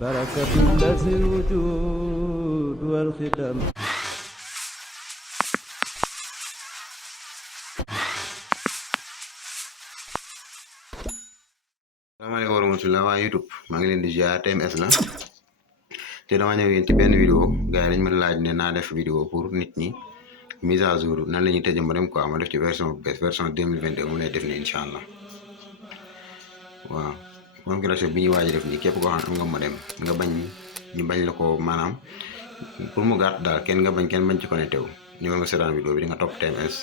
بركة الذي الوجود والخدم. Assalamualaikum warahmatullahi waa YouTube maa ngi leen di ziar TMS la te dama ñëw yéen ci benn vidéo gars yi dañ ma laaj ne naa def vidéo pour nit ñi mise à jour nan la ñuy tëjee modem quoi ma def ci version bu bees version 2022 mu lay def ne incha allah waaw configuration bi ñuy waaj def nii képp koo xam ne am nga modem nga bañ ñu bañ la ko maanaam pour mu gàtt daal kenn bañ ci connecté wu ñëwal nga seetaan vidéo bi di nga topp TMS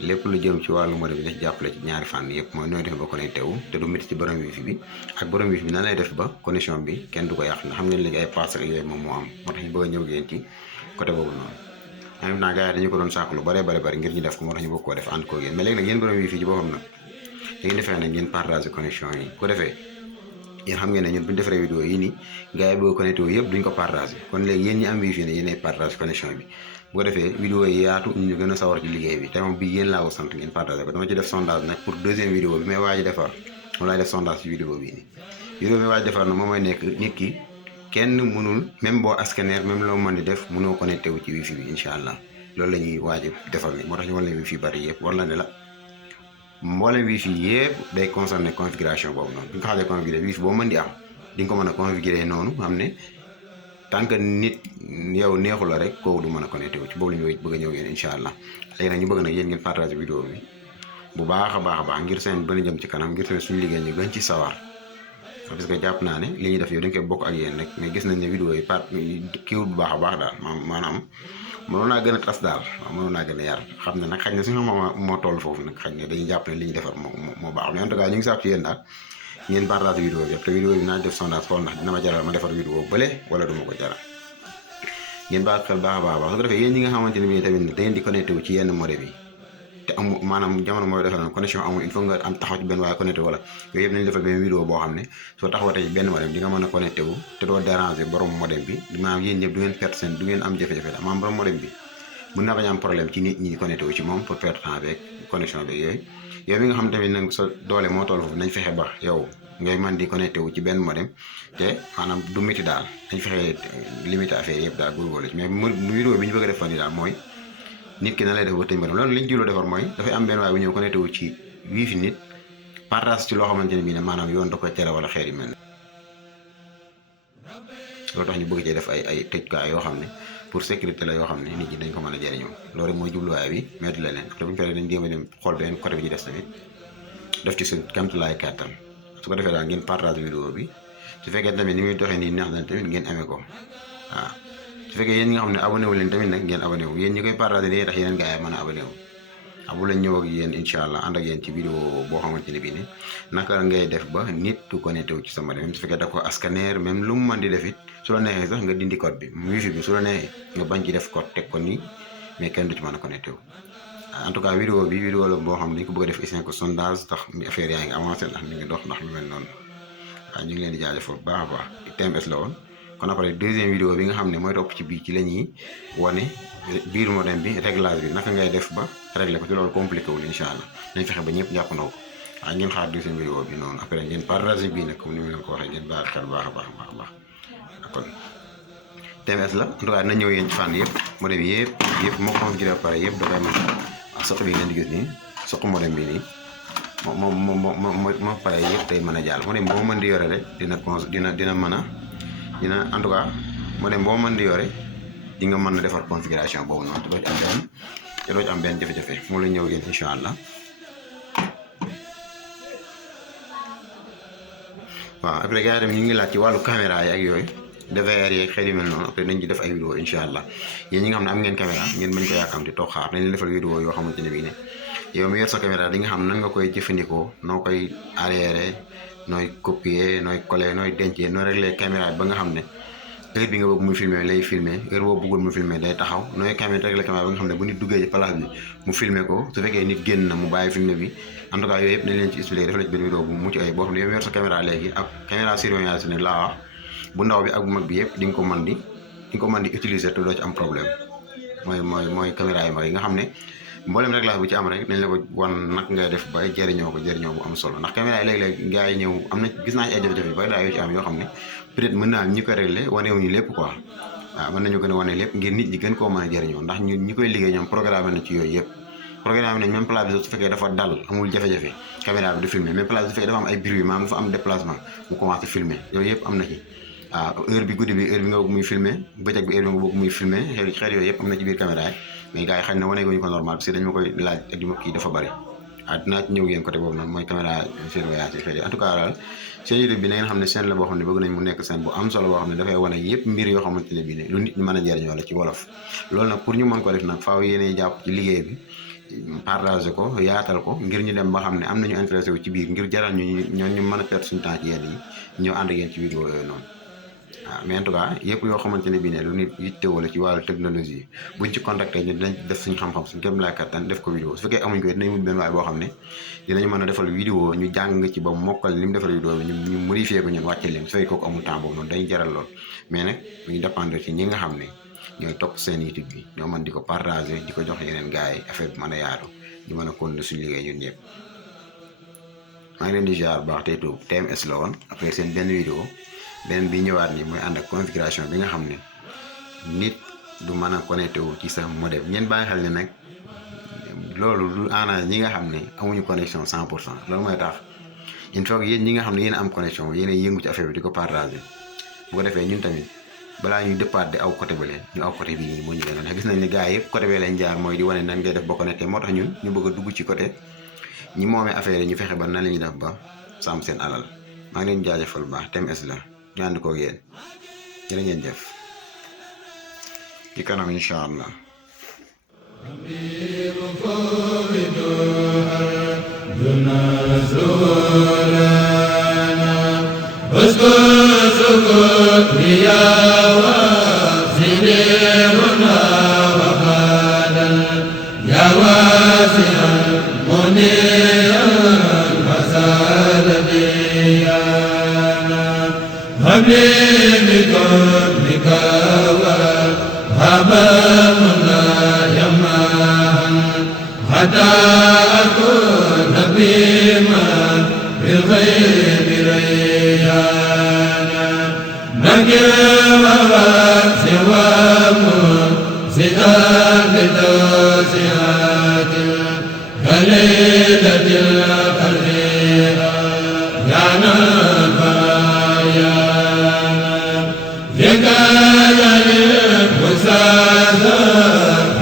lépp lu jëm ci wàllu modem bi daf jàppale ci ñaari fànn yëpp mooy nooy def ba connecté wu te du métti ci borom wifi bi ak borom wifi bi nan lay def ba connexion bi kenn du ko yàq ndax xam ngeen léegi ay pass ak yooyu moom moo am moo tax ñu bëgg a ñëw ngeen ci côté boobu noonu en même temps gars yi dañu ko doon sàkk lu bari ngir ñu def ko moo tax ñu bëgg koo def ànd koo yéen mais léegi nag yéen borom wifi ci boppam nag da ngeen defee nag ngeen partager connexion yi ko defee yéen xam ngeen ne ñun bu ñu defaree vidéo yi nii gars yi bëgg connecté wu yëpp duñ ko partager kon léegi yéen ñi am wifi ne yéenay partage connexion bi bu ko defee vidéo yi yaatu ñu gën a sawar ci liggéey bi te moom bii yéen laa ko sant ngeen partagé ko dama ci def sondage nag pour deuxième vidéo bi may waaj defar moom laay def sondage ci vidéo bii nii vidéo bi may waaj defar nag moom mooy nekk nit ki kenn mënul même boo scanner même loo mën di def mënoo connecté wu ci wifi bi incha allah loolu la ñuy waaj defar ni moo tax ñu war leen wifi bari yëpp war la ne la mboolem wifi yëpp day concerné configuration boobu noonu bi nga xamee configuré wifi boo mën di am di nga ko mën a configuré noonu xam ne tant que nit yow neexu la rek kooku du mën a connecté wu ci boobu la ñu bëgg a ñëw yéen incha allah léegi nag ñu bëgg nag yéen ngeen partage vidéo bi bu baax a baax ngir seen bën a jëm ci kanam ngir tamit suñu liggéey ñu gën ci sawar parce que jàpp naa ne li ñuy def yow dañ koy bokk ak yéen rek mais gis nañ ne vidéo yi kiiwut bu baax a baax daal maanaam mënoon naa gën a tas daal waaw mënoon naa gën a yar xam ne nag xëy na suñu moo toll foofu nag xëy na dañuy jàpp ne li ñu defar moo baax mais en tout cas ñu ngi sàkku ci yéen daal ngeen partage vidéo bi te vidéo bi naa def sondage xool ndax dina ma jaral ma defar vidéo bële wala du ma ko jaral ngeen baax xel baax a baax su ko defee yéen ñi nga xamante ne bii tamit da ngeen di connecté wu ci yenn modem yi te amu maanaam jamono mooy defee noonu connexion amul il faut nga am taxaw ci benn waaye connecté wala yooyu yëpp nañu defal benn vidéo boo xam ne soo taxawatee ci benn modem di nga mën a connecté wu te doo déranger borom modem bi maanaam yéen ñëpp du ngeen perte seen du ngeen am jafe-jafe maanaam borom modem bi mën na bañ am problème ci nit ñi connecté wu ci moom pour perte temps beeg connexion beeg yooyu yow mi nga xam tamit nag sa doole moo toll foofu nañ fexe ba yow ngay mën di connecté wu ci benn modem te maanaam du métti daal dañ fexe limité affaire yëpp daal góorgóorlu ci mais vidéo bi ñu bëgg a def fan yi daal mooy nit ki na lay def ba tëj modem loolu li ñu jubloo defar mooy dafay am benn waaye bu ñëw connecté wu ci wifi nit partage ci loo xamante ne bii ne maanaam yoon da koy tere wala xeer yu mel ne loolu tax ñu bëgg cee def ay tëjkaay yoo xam ne pour sécurité la yoo xam ne nit ñi dañ ko mën a jëriñoo loolu rek mooy jubluwaay bi metti la leen te bu ñu paree dañ jéem a dem xool beneen côté bi ñu des tamit def ci suñ kamtulaay kàttan su ko defee daal ngeen partage vidéo bi su fekkee tamit ni muy doxee nii neex na tamit ngeen amee ko waaw su fekkee yéen ñi nga xam ne abonné wu leen tamit nag ngeen abonné wu yéen ñi koy partage dañuy tax yeneen gars yi mën a abonné wu abu lañ ñëw ak yéen incha allah ànd ak yéen ci vidéo boo xamante ne bii ne naka ngay def ba nit du connecté wu ci sa modem même su fekkee da ko scanner même lu mu mën di def it su la neexee sax nga dindi code bi wifi bi su la neexee nga bañ ci def code teg ko nii mais kenn du ci mën a connecté wu en tout cas vidéo bi vidéo la boo xam ne dañ ko bëgg a def isin ko sondage tax affaire yaa ngi avancé ndax mi ngi dox ndax lu mel noonu waaw ñu ngi leen di jaajëfal bu baax a baax TMS la woon kon après deuxième vidéo bi nga xam ne mooy topp ci bii ci la ñuy wane biir modem bi réglage bi naka ngay def ba réglé ko ci loolu compliqué wul incha allah nañ fexe ba ñëpp jàppandoo ko waaw ngeen xaar deuxième vidéo bi noonu après ngeen partagé bii nag comme ni ma leen ko waxee ngeen baax xel baax a baax kon TMS la en tout cas dina ñëw yéen ci fànn yëpp modem yëpp moo ko configuré ba pare yëpp dafay mën waaw soq bi ngeen di gis nii soq modem bi nii moo pare yëpp day mën a jàll modem boo mën di yore rek dina mën a dina en tout cas modem boo mën di yore di nga mën a defar configuration boobu noonu te doo ci am benn jafe-jafe moom la ñëw yéen incha allah waaw après gars yi tamit ñu ngi laaj ci wàllu caméra yi ak yooyu DVR yeeg xel yu mel noonu après nañ ci def ay vidéo incha allah yéen ñi nga xam ne am ngeen caméra ngeen bañ ko yàkkamti toog xaar nañ leen defal vidéo yoo xamante ne bii ne yow mi yor sa caméra di nga xam nan nga koy jëfandikoo noo koy arrière nooy copier nooy coller nooy dencee nooy réglé caméra ba nga xam ne heure bi nga bëgg muy filmer lay filmer heure boo bëggul mu filmer day taxaw nooy caméra réglé caméra ba nga xam ne bu nit duggee ci place bi mu filmer ko su fekkee nit génn na mu bàyyi filmer bi en tout cas yooyu yëpp nañ leen ci expliqué dafa la ci benn vidéo bu mucc ay boo xam ne yow mi yor sa caméra léegi ak caméra surveillance ne laa wax bu ndaw bi ak bu mag bi yëpp di nga ko mën di utiliser te doo ci am problème mooy caméra yu mag yi nga xam ne mboolem réglage bu ci am rek nañ la ko wan nag ngay def ba jëriñoo bu am solo ndax caméra yi léeg-léeg gars yi ñëw am na gis naa ci ay jafe-jafe yu bari daa yoo ci am yoo xam ne peut-être mën naa ñi ko réglé wanewuñu lépp quoi waaw mën nañu gën a wane lépp ngir nit ñi gën koo mën a jëriñoo ndax ñi koy liggéey ñoom programme na ci yooyu yëpp programme nañ même place bi su fekkee dafa dal amul jafe-jafe caméra bi du filmer même place bi su fekkee dafa am ay bruit maanaam dafa am déplacement mu commencé filmer yooyu yëpp am na ci waaw heure bi guddi bi heure bi nga bëgg muy filmer bëccëg bi heure bi nga bëgg muy filmer xeet yooyu yëpp am na ci biir caméra yi mais gars yi xëy na wane guñu ko normal parce que dañ ma koy laaj ak di ma kii dafa bari dinaa ci ñëw yéen côté boobu noonu mooy caméra surveillance yi xeet yi en tout cas daal seen YouTube bi na ngeen xam ne scène la boo xam ne bëgg nañ mu nekk scène bu am solo boo xam ne dafay wane yëpp mbir yoo xamante ne bii ne lu nit ñi mën a jariñoo la ci wolof loolu nag pour ñu mën ko def nag faaw yéene jàpp ci liggéey bi partager ko yaatal ko ngir ñu dem ba xam ne am nañu intéressé wu ci biir ngir jaral ñu mën a perdre suñu temps ci yenn yi ñëw ànd ak yéen ci vidéo yooyu noonu waaw mais en tout cas yëpp yoo xamante ne bii ne lu nit yittewoo la ci wàllu technologie buñ ci contacté ñu dinañ def suñu xam-xam suñu kéem laay kattan def ko vidéo su fekkee amuñ ko it dinañ wut benn waay boo xam ne dinañu mën a defal vidéo ñu jàng ci ba mokkal li mu defal vidéo bi ñu modifié ko ñun wàcce leen su fekkee kooku amul temps boobu noonu dañuy jaral lool mais nag mu ngi dépendre ci ñi nga xam ne ñooy topp seen YouTube bi ñoo mën di ko partager di ko jox yeneen gars yi affaire bi mën a yaatu ñu mën a continuer suñu liggéey ñun ñëpp maa ngi leen di ziar baax tey tuub TMS la woon après seen benn vidéo beneen bi ñëwaat ni mooy ànd ak configuration bi nga xam ne nit du mën a connecté wu ci sa modem ngeen bàyyi xel ne nag loolu du arrange ñi nga xam ne amuñu connexion 100% loolu mooy tax il faut que yéen ñi nga xam ne yéen am connexion yéen a yëngu ci affaire bi di ko partagé bu ko defee ñun tamit balaa ñuy départ di aw côté bële ñu aw côté bii moo ñu gën a ndax gis nañ ne gars yëpp côté bee lañ jaar mooy di wane nan ngay def ba connecté moo tax ñun ñu bëgg a dugg ci côté ñi moomee affaire yi ñu fexe ba nan la ñuy def ba sàmm seen alal maa ngi leen jaajëfal bu baax TMS la ñu ànd koog yéen jërë ngeen jëf ci kanam incha allah. حتى أكون بما بالخير ريانا نكر وسوى مفسدات توسعات كليلة القلب يا نفايا ذكر المساعدة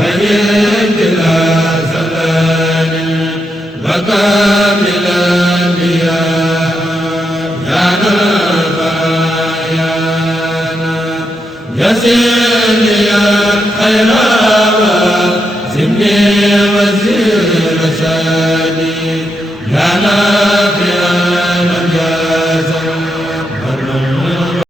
حيث لا زلال وكامل الأنبياء يا نفايا يسير لي الخير وزمني وزير